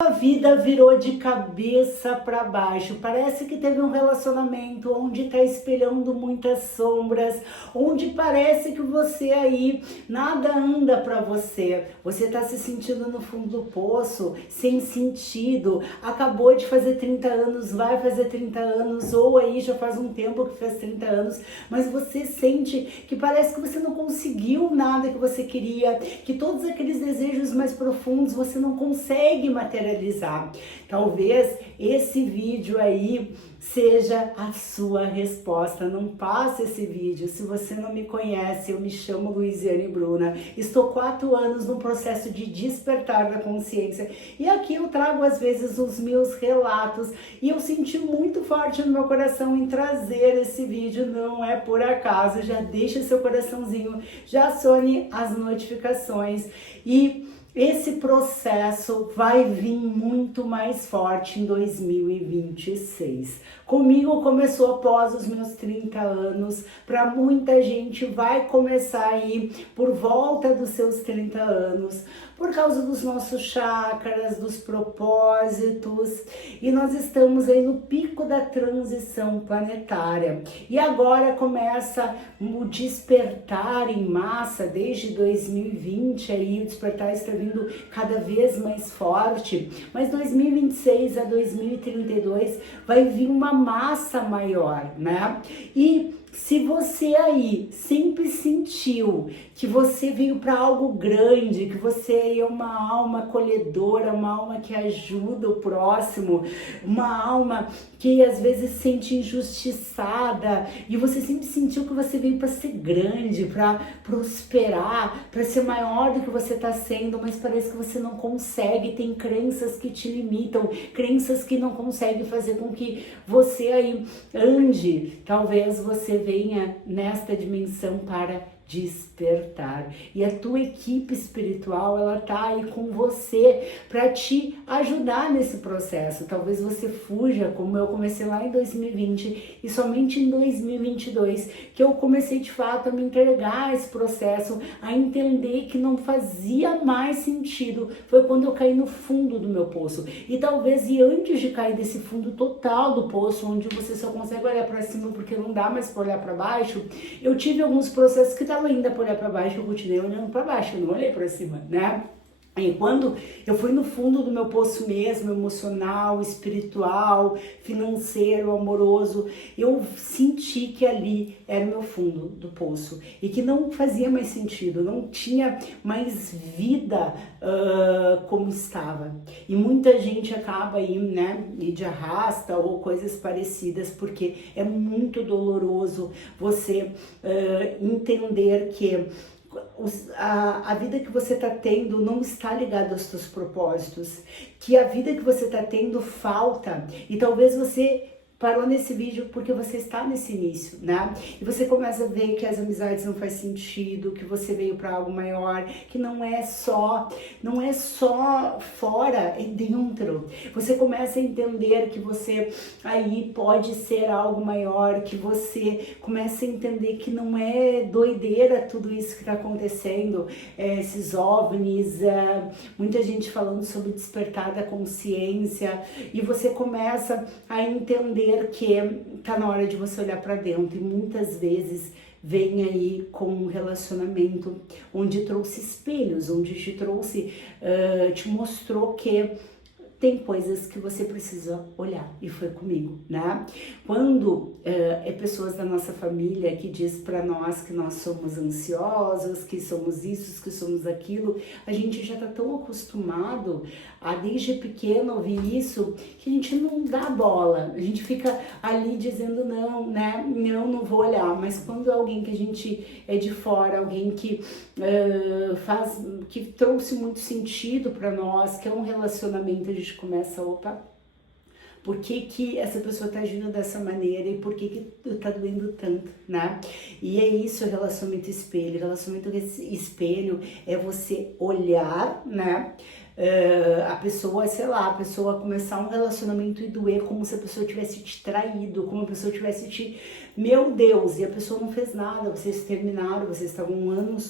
A vida virou de cabeça para baixo. Parece que teve um relacionamento onde está espelhando muitas sombras, onde parece que você aí nada anda para você. Você está se sentindo no fundo do poço, sem sentido. Acabou de fazer 30 anos, vai fazer 30 anos, ou aí já faz um tempo que fez 30 anos, mas você sente que parece que você não conseguiu nada que você queria, que todos aqueles desejos mais profundos você não consegue materializar. Talvez esse vídeo aí seja a sua resposta. Não passe esse vídeo. Se você não me conhece, eu me chamo Luiziane Bruna. Estou 4 anos no processo de despertar da consciência. E aqui eu trago às vezes os meus relatos. E eu senti muito forte no meu coração em trazer esse vídeo. Não é por acaso. Já deixa seu coraçãozinho, já acione as notificações. E esse processo vai vir muito mais forte em 2026. Comigo começou após os meus 30 anos, para muita gente vai começar aí por volta dos seus 30 anos, por causa dos nossos chakras, dos propósitos, e nós estamos aí no pico da transição planetária. E agora começa o despertar em massa, desde 2020 aí, o despertar está vindo cada vez mais forte, mas 2026 a 2032 vai vir uma massa maior, né? E se você aí sempre sentiu que você veio para algo grande, que você é uma alma acolhedora, uma alma que ajuda o próximo, uma alma que às vezes se sente injustiçada, e você sempre sentiu que você veio para ser grande, para prosperar, para ser maior do que você está sendo, mas parece que você não consegue, tem crenças que te limitam, crenças que não conseguem fazer com que você aí ande. Talvez você venha nesta dimensão para despertar, e a tua equipe espiritual, ela tá aí com você para te ajudar nesse processo. Talvez você fuja, como eu comecei lá em 2020, e somente em 2022 que eu comecei de fato a me entregar a esse processo, a entender que não fazia mais sentido. Foi quando eu caí no fundo do meu poço, e talvez, e antes de cair desse fundo total do poço, onde você só consegue olhar para cima porque não dá mais para olhar para baixo, eu tive alguns processos que ainda por olhar para baixo, eu continuei olhando para baixo, eu não olhei para cima, né? E quando eu fui no fundo do meu poço mesmo, emocional, espiritual, financeiro, amoroso, eu senti que ali era o meu fundo do poço e que não fazia mais sentido, não tinha mais vida como estava. E muita gente acaba aí, né, e de arrasta ou coisas parecidas, porque é muito doloroso você entender que a vida que você está tendo não está ligada aos seus propósitos, que a vida que você está tendo falta, e talvez você parou nesse vídeo porque você está nesse início, né? E você começa a ver que as amizades não faz sentido, que você veio para algo maior, que não é só fora, é dentro. Você começa a entender que você aí pode ser algo maior, que você começa a entender que não é doideira tudo isso que está acontecendo, esses OVNIs, muita gente falando sobre despertar da consciência, e você começa a entender que tá na hora de você olhar para dentro, e muitas vezes vem aí com um relacionamento onde trouxe espelhos, onde te trouxe, te mostrou que tem coisas que você precisa olhar, e foi comigo, né? Quando é pessoas da nossa família que diz para nós que nós somos ansiosos, que somos isso, que somos aquilo, a gente já tá tão acostumado a desde pequeno ouvir isso, que a gente não dá bola, a gente fica ali dizendo não, né? Não vou olhar. Mas quando é alguém que a gente é de fora, alguém que que trouxe muito sentido para nós, que é um relacionamento, a gente começa, opa, por que que essa pessoa tá agindo dessa maneira, e por que que tá doendo tanto, né? E é isso, o relacionamento espelho. Relacionamento espelho é você olhar, né? A pessoa, sei lá, a pessoa começar um relacionamento e doer como se a pessoa tivesse te traído, como a pessoa tivesse te meu Deus, e a pessoa não fez nada, vocês terminaram, vocês estavam um ano,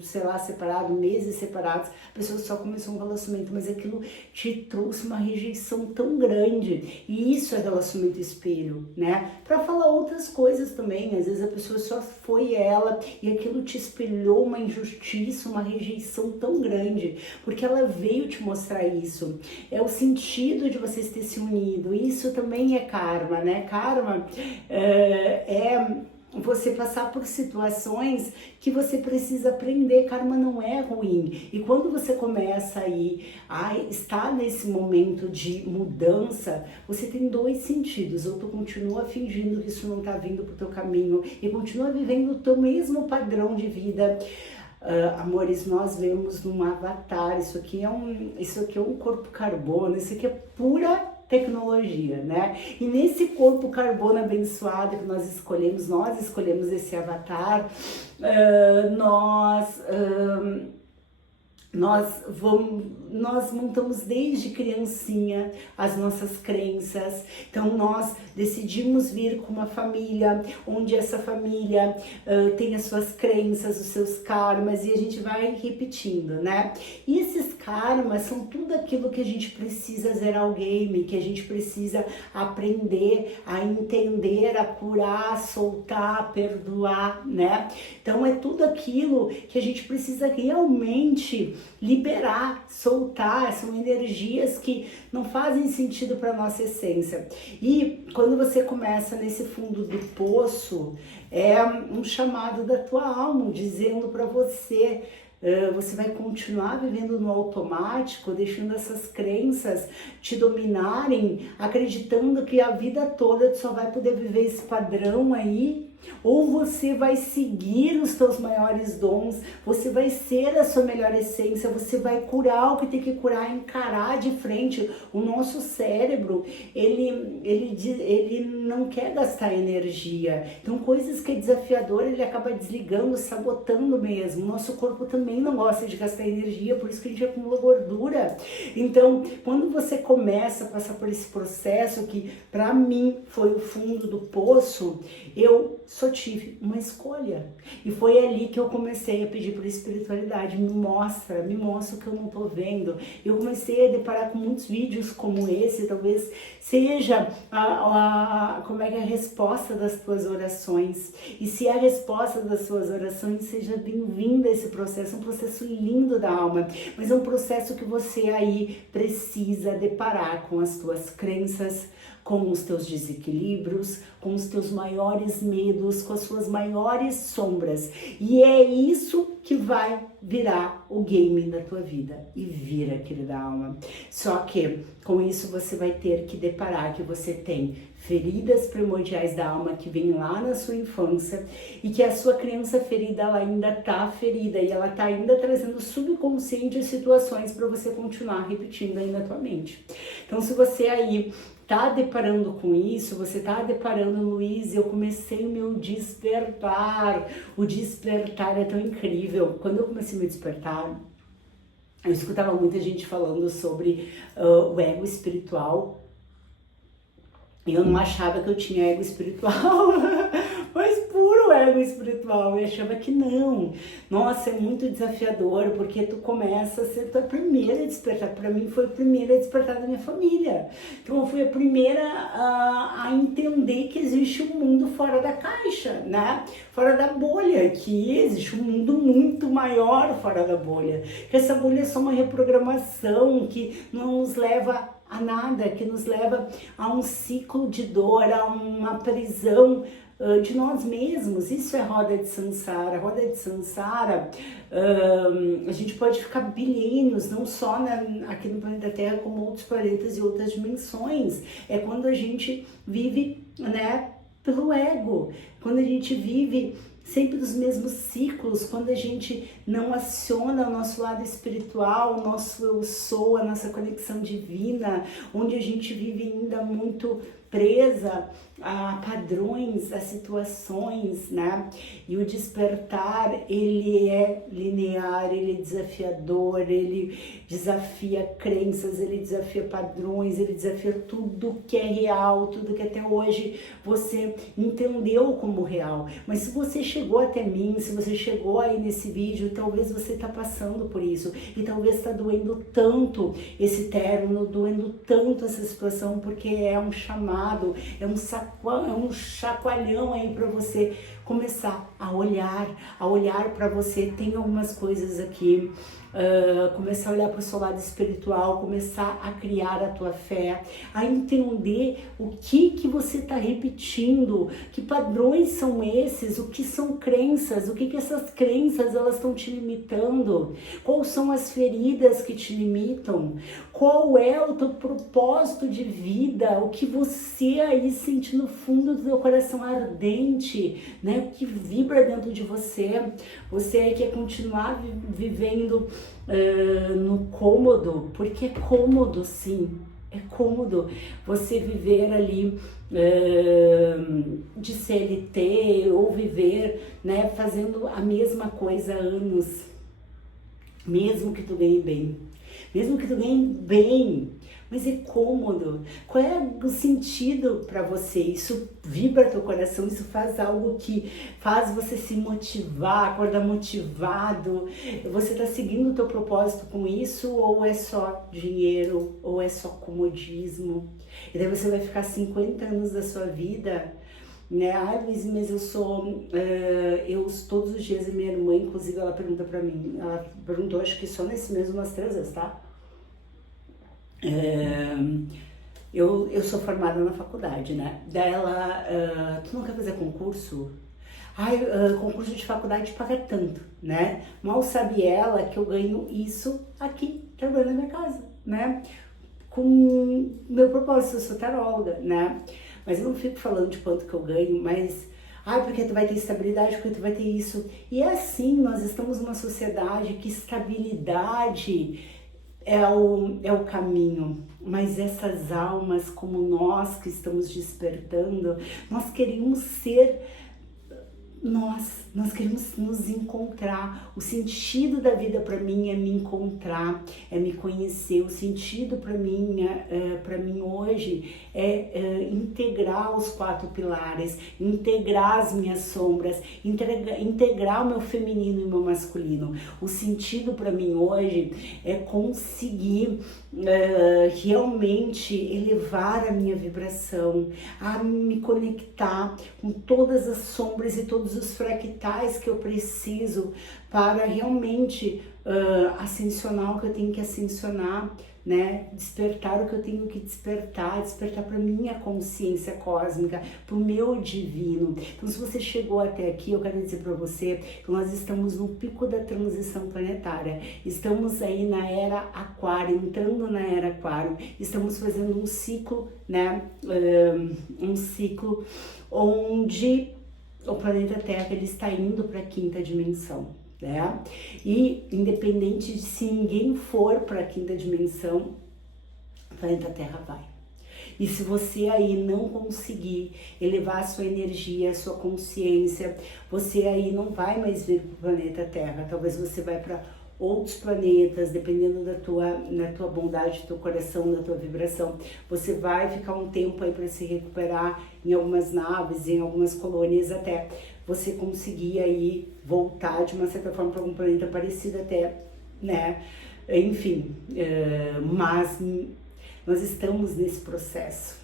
sei lá, separados, meses separados, a pessoa só começou um relacionamento, mas aquilo te trouxe uma rejeição tão grande, e isso é relacionamento espelho, né? Pra falar outras coisas também, às vezes a pessoa só foi ela, e aquilo te espelhou uma injustiça, uma rejeição tão grande, porque ela veio te mostrar isso, é o sentido de vocês terem se unido, isso também é karma, né? Karma é você passar por situações que você precisa aprender. Karma não é ruim. E quando você começa aí a estar nesse momento de mudança, você tem dois sentidos. Ou tu continua fingindo que isso não tá vindo pro teu caminho e continua vivendo o teu mesmo padrão de vida. Amores, nós vemos num avatar, isso aqui é um corpo carbono, isso aqui é pura tecnologia, né? E nesse corpo carbono abençoado que nós escolhemos esse avatar, nós montamos desde criancinha as nossas crenças, então nós decidimos vir com uma família, onde essa família tem as suas crenças, os seus karmas, e a gente vai repetindo, né? E esses karmas são tudo aquilo que a gente precisa zerar o game, que a gente precisa aprender a entender, a curar, a soltar, a perdoar, né? Então é tudo aquilo que a gente precisa realmente liberar, soltar, são energias que não fazem sentido para nossa essência. E quando você começa nesse fundo do poço, é um chamado da tua alma, dizendo para você, você vai continuar vivendo no automático, deixando essas crenças te dominarem, acreditando que a vida toda tu só vai poder viver esse padrão aí, ou você vai seguir os teus maiores dons, você vai ser a sua melhor essência, você vai curar o que tem que curar, encarar de frente. O nosso cérebro, ele não quer gastar energia, então coisas que é desafiador, ele acaba desligando, sabotando mesmo. O nosso corpo também não gosta de gastar energia, por isso que a gente acumula gordura. Então, quando você começa a passar por esse processo, que para mim foi o fundo do poço, eu só tive uma escolha. E foi ali que eu comecei a pedir por espiritualidade, me mostra o que eu não tô vendo. Eu comecei a deparar com muitos vídeos como esse, talvez seja como é que é a resposta das tuas orações. E se a resposta das tuas orações, seja bem-vinda a esse processo, um processo lindo da alma, mas é um processo que você aí precisa deparar com as tuas crenças, com os teus desequilíbrios, com os teus maiores medos, com as suas maiores sombras. E é isso que vai virar o game da tua vida. E vira, querida alma. Só que com isso você vai ter que deparar que você tem feridas primordiais da alma que vem lá na sua infância e que a sua criança ferida, ela ainda tá ferida e ela tá ainda trazendo subconsciente situações para você continuar repetindo aí na tua mente. Então, se você aí tá deparando com isso, você tá deparando, Luiz, eu comecei o meu despertar. O despertar é tão incrível. Quando eu comecei o meu despertar, eu escutava muita gente falando sobre o ego espiritual. E eu não achava que eu tinha ego espiritual, mas puro ego espiritual. Eu achava que não. Nossa, é muito desafiador, porque tu começa a ser tua primeira a despertar. Para mim foi a primeira a despertar da minha família. Então eu fui a primeira a entender que existe um mundo fora da caixa, né? Fora da bolha, que existe um mundo muito maior fora da bolha. Que essa bolha é só uma reprogramação que não nos leva a nada, que nos leva a um ciclo de dor, a uma prisão de nós mesmos. Isso é roda de samsara. Roda de samsara, a gente pode ficar bilênios, não só aqui no planeta Terra, como outros planetas e outras dimensões. É quando a gente vive, né, pelo ego, quando a gente vive sempre dos mesmos ciclos, quando a gente não aciona o nosso lado espiritual, o nosso eu sou, a nossa conexão divina, onde a gente vive ainda muito presa a padrões, a situações, né? E o despertar, ele é linear, ele é desafiador, ele desafia crenças, ele desafia padrões, ele desafia tudo que é real, tudo que até hoje você entendeu como como real. Mas se você chegou até mim, se você chegou aí nesse vídeo, talvez você está passando por isso. E talvez está doendo tanto esse término, doendo tanto essa situação, porque é um chamado, é um chacoalhão aí para você começar a olhar para você. Tem algumas coisas aqui, começar a olhar para o seu lado espiritual, começar a criar a tua fé, a entender o que você está repetindo, que padrões são esses, o que são crenças, o que essas crenças elas estão te limitando, quais são as feridas que te limitam, qual é o teu propósito de vida, o que você aí sente no fundo do teu coração ardente, né? O que vibra dentro de você. Você aí quer continuar vivendo no cômodo, porque é cômodo, sim, é cômodo você viver ali de CLT ou viver, né, fazendo a mesma coisa há anos, mesmo que tu ganhe bem, mas é cômodo. Qual é o sentido para você? Isso vibra teu coração, isso faz algo que faz você se motivar, acordar motivado. Você está seguindo o teu propósito com isso, ou é só dinheiro, ou é só comodismo? E daí você vai ficar 50 anos da sua vida, né? Ai, Luiz, mas eu todos os dias, a minha irmã, inclusive, ela pergunta pra mim, ela perguntou, acho que só nesse mês umas 3 vezes, tá? Eu sou formada na faculdade, né? Daí ela, tu não quer fazer concurso? Ai, concurso de faculdade paga tanto, né? Mal sabe ela que eu ganho isso aqui, trabalhando na minha casa, né? Com meu propósito, eu sou taróloga, né? Mas eu não fico falando de quanto que eu ganho, mas porque tu vai ter estabilidade, porque tu vai ter isso. E é assim, nós estamos numa sociedade que estabilidade é o caminho, mas essas almas como nós que estamos despertando, nós queremos ser nós queremos nos encontrar. O sentido da vida para mim é me encontrar, é me conhecer. O sentido para mim hoje é integrar os 4 pilares, integrar as minhas sombras, integrar o meu feminino e o meu masculino. O sentido para mim hoje é conseguir realmente elevar a minha vibração, a me conectar com todas as sombras e todos os fractais que eu preciso para realmente ascensionar o que eu tenho que ascensionar, né? Despertar o que eu tenho que despertar para minha consciência cósmica, para o meu divino. Então, se você chegou até aqui, eu quero dizer para você que nós estamos no pico da transição planetária. Estamos aí na era Aquário, entrando na era Aquário. Estamos fazendo um ciclo, né? Um ciclo onde o planeta Terra ele está indo para a 5ª dimensão, né? E independente de se ninguém for para a 5ª dimensão, o planeta Terra vai. E se você aí não conseguir elevar a sua energia, a sua consciência, você aí não vai mais vir para o planeta Terra. Talvez você vai para outros planetas, dependendo da tua bondade, do teu coração, da tua vibração. Você vai ficar um tempo aí para se recuperar em algumas naves, em algumas colônias, até você conseguir aí voltar de uma certa forma para algum planeta parecido até, né? Enfim, mas nós estamos nesse processo.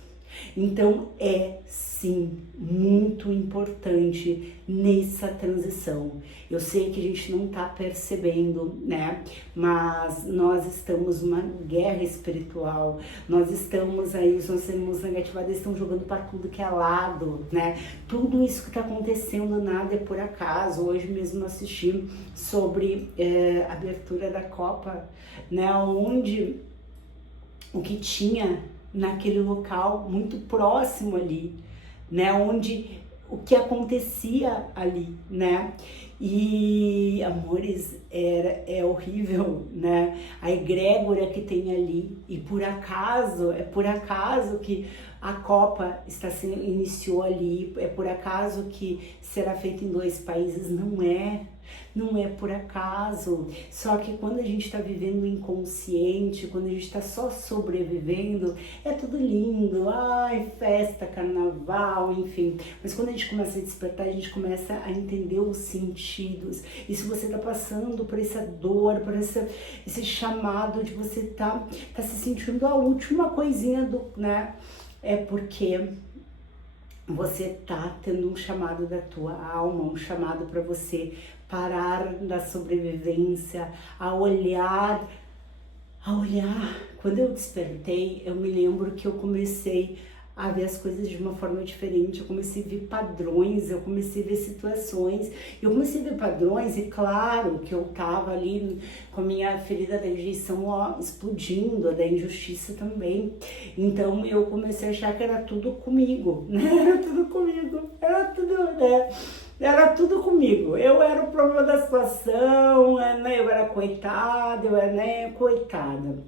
Então é sim muito importante nessa transição. Eu sei que a gente não tá percebendo, né? Mas nós estamos numa guerra espiritual. Nós estamos aí, os nossos irmãos negativados estão jogando para tudo que é lado, né? Tudo isso que tá acontecendo, nada é por acaso. Hoje mesmo eu assisti sobre a abertura da Copa, né? Onde o que tinha naquele local muito próximo ali, né, onde o que acontecia ali, né, e amores, é horrível, né, a egrégora que tem ali, e é por acaso que a Copa iniciou ali, é por acaso que será feita em 2 países, não é. Não é por acaso. Só que quando a gente está vivendo inconsciente, quando a gente está só sobrevivendo, é tudo lindo. Ai, festa, carnaval, enfim. Mas quando a gente começa a despertar, a gente começa a entender os sentidos. E se você está passando por essa dor, por esse chamado de você tá se sentindo a última coisinha do, né? É porque você tá tendo um chamado da tua alma, um chamado para você parar da sobrevivência, a olhar. Quando eu despertei, eu me lembro que eu comecei a ver as coisas de uma forma diferente, eu comecei a ver padrões, eu comecei a ver situações, eu comecei a ver padrões, e claro que eu tava ali com a minha ferida da rejeição, ó, explodindo, a da injustiça também. Então eu comecei a achar que era tudo comigo, né? Era tudo comigo, era tudo, né? Era tudo comigo, eu era o problema da situação, né? Eu era coitada, eu era, né, coitada.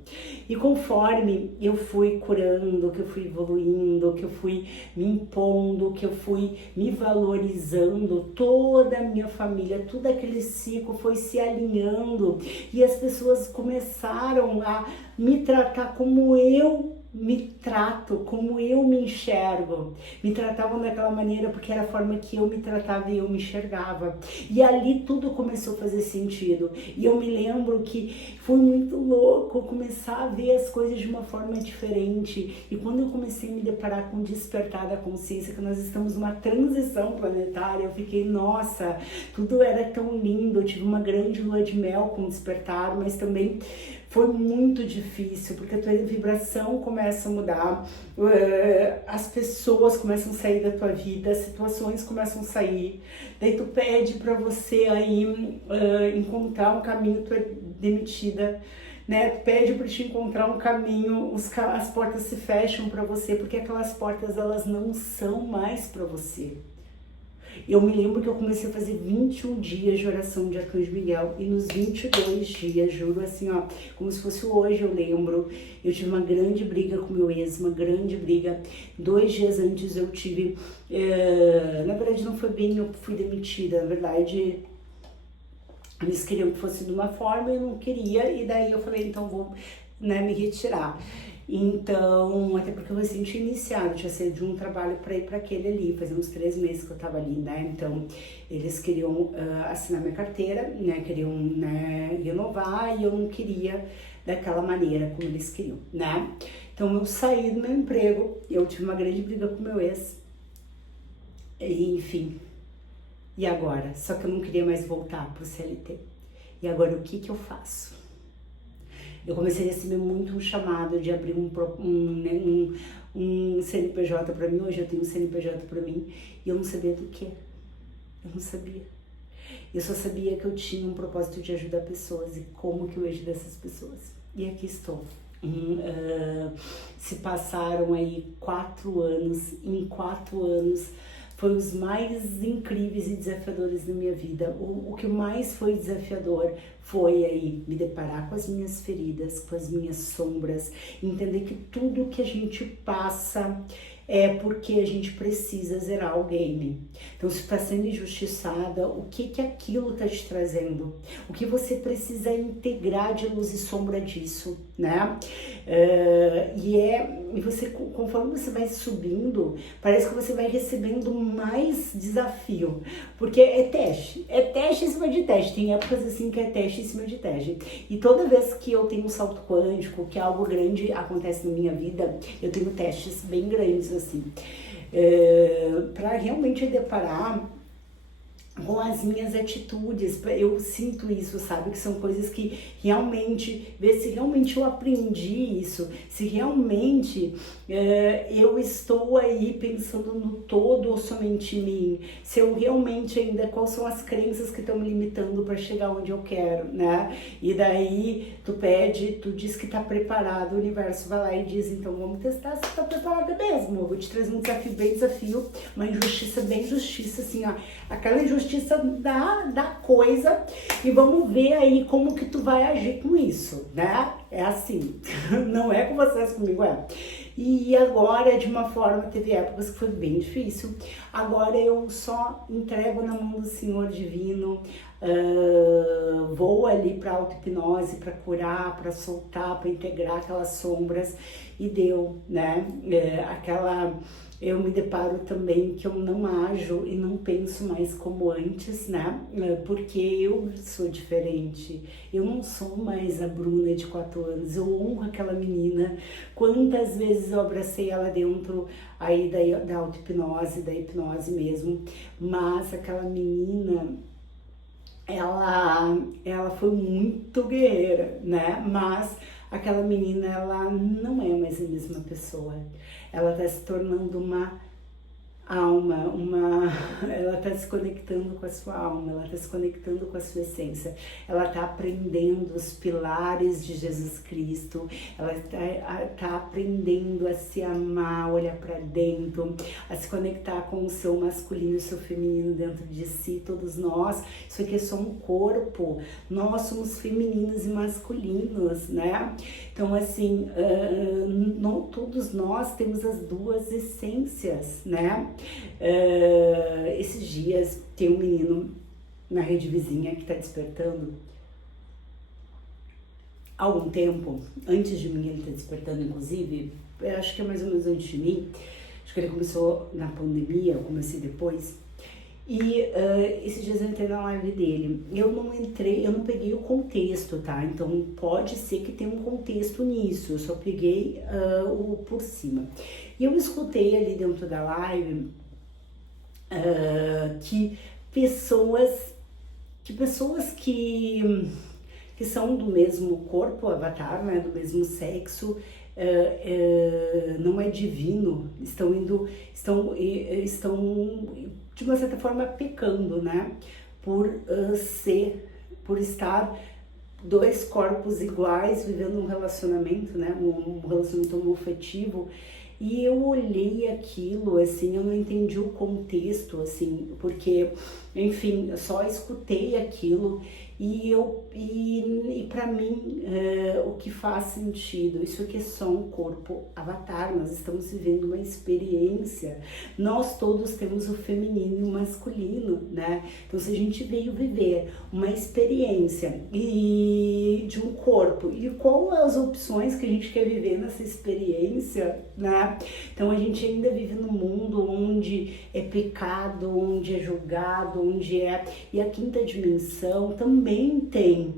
E conforme eu fui curando, que eu fui evoluindo, que eu fui me impondo, que eu fui me valorizando, toda a minha família, todo aquele ciclo foi se alinhando e as pessoas começaram a me tratar como eu me trato, como eu me enxergo. Me tratavam daquela maneira porque era a forma que eu me tratava e eu me enxergava. E ali tudo começou a fazer sentido. E eu me lembro que foi muito louco começar a ver as coisas de uma forma diferente. E quando eu comecei a me deparar com o despertar da consciência, que nós estamos numa transição planetária, eu fiquei, nossa, tudo era tão lindo. Eu tive uma grande lua de mel com o despertar, mas também foi muito difícil, porque a tua vibração começa a mudar, as pessoas começam a sair da tua vida, as situações começam a sair, daí tu pede para você aí encontrar um caminho, tu é demitida, né? Tu pede para te encontrar um caminho, as portas se fecham para você, porque aquelas portas elas não são mais para você. Eu me lembro que eu comecei a fazer 21 dias de oração de Arcanjo Miguel e nos 22 dias, juro assim, ó, como se fosse hoje, eu lembro, eu tive uma grande briga com meu ex, uma grande briga. 2 dias antes eu tive, na verdade não foi bem, eu fui demitida, na verdade eles queriam que fosse de uma forma, eu não queria, e daí eu falei, então vou, né, me retirar. Então, até porque eu recém tinha iniciado, tinha saído de um trabalho para ir para aquele ali, fazia uns 3 meses que eu tava ali, né? Então, eles queriam assinar minha carteira, né? Queriam, né, renovar, e eu não queria daquela maneira como eles queriam, né? Então, eu saí do meu emprego, eu tive uma grande briga com meu ex, e, enfim. E agora? Só que eu não queria mais voltar pro CLT. E agora, o que que eu faço? Eu comecei a receber muito um chamado de abrir um CNPJ para mim. Hoje eu tenho um CNPJ para mim e eu não sabia do que. Eu não sabia. Eu só sabia que eu tinha um propósito de ajudar pessoas e como que eu ia ajudar essas pessoas. E aqui estou. Se passaram aí 4 anos. Em 4 anos foi os mais incríveis e desafiadores da minha vida. O que mais foi desafiador foi aí me deparar com as minhas feridas, com as minhas sombras, entender que tudo que a gente passa é porque a gente precisa zerar o game. Então, se está sendo injustiçada, o que que aquilo está te trazendo? O que você precisa integrar de luz e sombra disso, né? E você, conforme você vai subindo, parece que você vai recebendo mais desafio, porque é teste em cima de teste. Tem épocas assim que é teste em cima de teste. E toda vez que eu tenho um salto quântico, que algo grande acontece na minha vida, eu tenho testes bem grandes assim, para realmente deparar com as minhas atitudes. Eu sinto isso, sabe? Que são coisas que realmente, ver se realmente eu aprendi isso, se realmente eu estou aí pensando no todo ou somente em mim, se eu realmente ainda, quais são as crenças que estão me limitando para chegar onde eu quero, né? E daí tu pede, tu diz que tá preparado, o universo vai lá e diz, então vamos testar se tu tá preparada mesmo. Eu vou te trazer um desafio bem desafio, uma injustiça bem justiça, assim, ó, aquela injustiça da coisa, e vamos ver aí como que tu vai agir com isso, né? É assim, não é com vocês, comigo é. E agora, de uma forma, teve épocas que foi bem difícil. Agora eu só entrego na mão do Senhor Divino, vou ali para auto-hipnose, para curar, para soltar, para integrar aquelas sombras, e deu, né? Eu me deparo também que eu não ajo e não penso mais como antes, né? Porque eu sou diferente. Eu não sou mais a Bruna de 4 anos. Eu honro aquela menina. Quantas vezes eu abracei ela dentro aí da auto-hipnose, da hipnose mesmo. Mas aquela menina, ela foi muito guerreira, né? Mas aquela menina, ela não é mais a mesma pessoa. Ela está se tornando uma alma, ela está se conectando com a sua alma, ela está se conectando com a sua essência, ela está aprendendo os pilares de Jesus Cristo, ela tá aprendendo a se amar, olhar para dentro, a se conectar com o seu masculino e o seu feminino dentro de si. Todos nós, isso aqui é só um corpo, nós somos femininos e masculinos, né? Então, assim, todos nós temos as duas essências, né? Esses dias tem um menino na rede vizinha que tá despertando. Há algum tempo, antes de mim ele tá despertando, inclusive, eu acho que é mais ou menos antes de mim, acho que ele começou na pandemia, eu comecei depois. E esses dias eu entrei na live dele, eu não peguei o contexto, tá? Então pode ser que tenha um contexto nisso, eu só peguei o por cima. E eu escutei ali dentro da live que pessoas que são do mesmo corpo, avatar, né, do mesmo sexo, não é divino, estão de uma certa forma pecando, né, por estar dois corpos iguais vivendo um relacionamento, né, um relacionamento homoafetivo. E eu olhei aquilo, assim, eu não entendi o contexto, assim, porque, enfim, eu só escutei aquilo e para mim, o que faz sentido, isso aqui é só um corpo avatar, nós estamos vivendo uma experiência, nós todos temos o feminino e o masculino, né? Então, se a gente veio viver uma experiência de um corpo, e qual as opções que a gente quer viver nessa experiência, né? Então, a gente ainda vive num mundo onde é pecado, onde é julgado, e a quinta dimensão também tem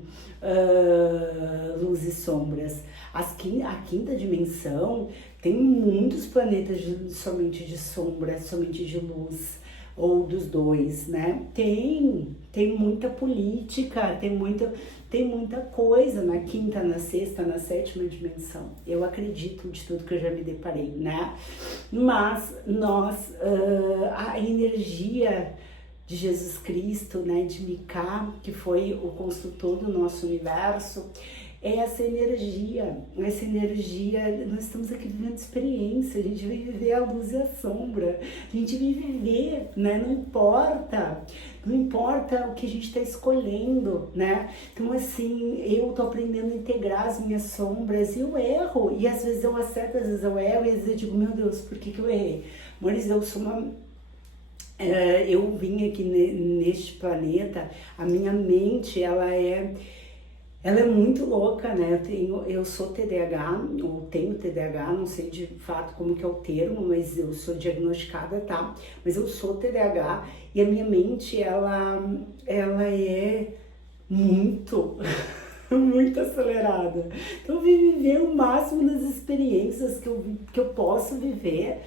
luz e sombras. A quinta dimensão tem muitos planetas somente de sombra, somente de luz, ou dos dois, né? Tem muita política, tem muita coisa na quinta, na sexta, na sétima dimensão. Eu acredito de tudo que eu já me deparei, né? Mas a energia de Jesus Cristo, né, de Micá, que foi o construtor do nosso universo, essa energia, nós estamos aqui vivendo experiência, a gente vai viver a luz e a sombra, a gente vai viver, né, não importa o que a gente está escolhendo, né, então assim, eu tô aprendendo a integrar as minhas sombras e eu erro, e às vezes eu acerto, às vezes eu erro, e às vezes eu digo, meu Deus, por que eu errei? Mas eu sou eu vim aqui neste planeta, a minha mente, ela é muito louca, né? Eu sou TDAH, ou tenho TDAH, não sei de fato como que é o termo, mas eu sou diagnosticada, tá? Mas eu sou TDAH e a minha mente, ela é muito, muito acelerada. Então eu vim viver o máximo das experiências que eu posso viver.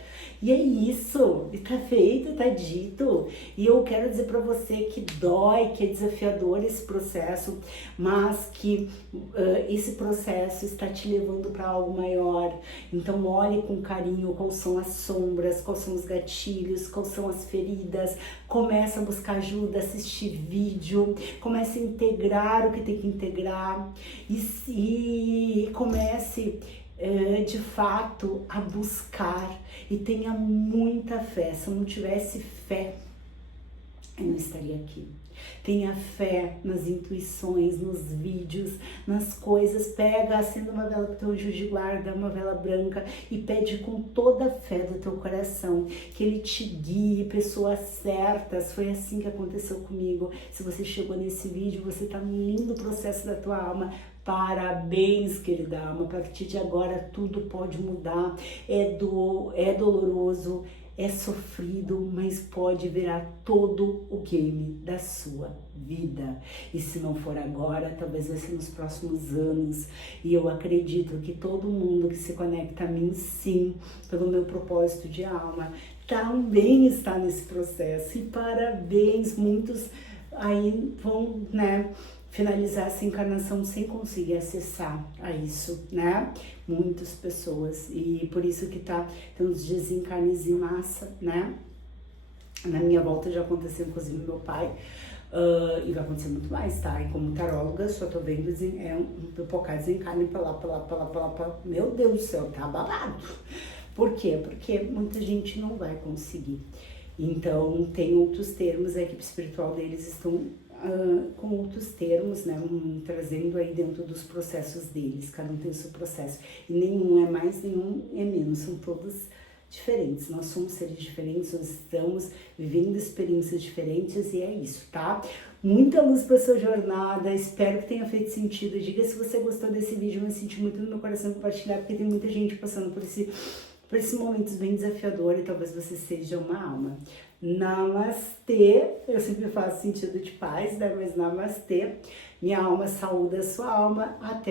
E é isso, e tá feito, tá dito. E eu quero dizer pra você que dói, que é desafiador esse processo, mas que esse processo está te levando para algo maior. Então olhe com carinho quais são as sombras, quais são os gatilhos, quais são as feridas. Comece a buscar ajuda, assistir vídeo, comece a integrar o que tem que integrar e comece de fato a buscar, e tenha muita fé. Se eu não tivesse fé, eu não estaria aqui. Tenha fé nas intuições, nos vídeos, nas coisas. Pega, acenda uma vela pro teu anjo de guarda, uma vela branca, e pede com toda a fé do teu coração que ele te guie, pessoas certas. Foi assim que aconteceu comigo. Se você chegou nesse vídeo, você tá num lindo processo da tua alma. Parabéns, querida alma. A partir de agora tudo pode mudar. É doloroso, é sofrido, mas pode virar todo o game da sua vida. E se não for agora, talvez vai ser nos próximos anos. E eu acredito que todo mundo que se conecta a mim, sim, pelo meu propósito de alma, também está nesse processo. E parabéns, muitos aí vão, né, finalizar essa encarnação sem conseguir acessar a isso, né? Muitas pessoas, e por isso que tem uns desencarnes em massa, né? Na minha volta já aconteceu, inclusive, meu pai, e vai acontecer muito mais, tá? E como taróloga, só tô vendo um pipocar desencarne pra lá, meu Deus do céu, tá babado. Por quê? Porque muita gente não vai conseguir. Então, tem outros termos, a equipe espiritual deles estão com outros termos, né, trazendo aí dentro dos processos deles. Cada um tem o seu processo, e nenhum é mais, nenhum é menos, são todos diferentes. Nós somos seres diferentes, nós estamos vivendo experiências diferentes, e é isso, tá? Muita luz para sua jornada, espero que tenha feito sentido. Diga se você gostou desse vídeo, eu me senti muito no meu coração compartilhar, porque tem muita gente passando por esses momentos bem desafiadores, e talvez você seja uma alma. Namastê, eu sempre faço sentido de paz, né? Mas namastê, minha alma saúda a sua alma, até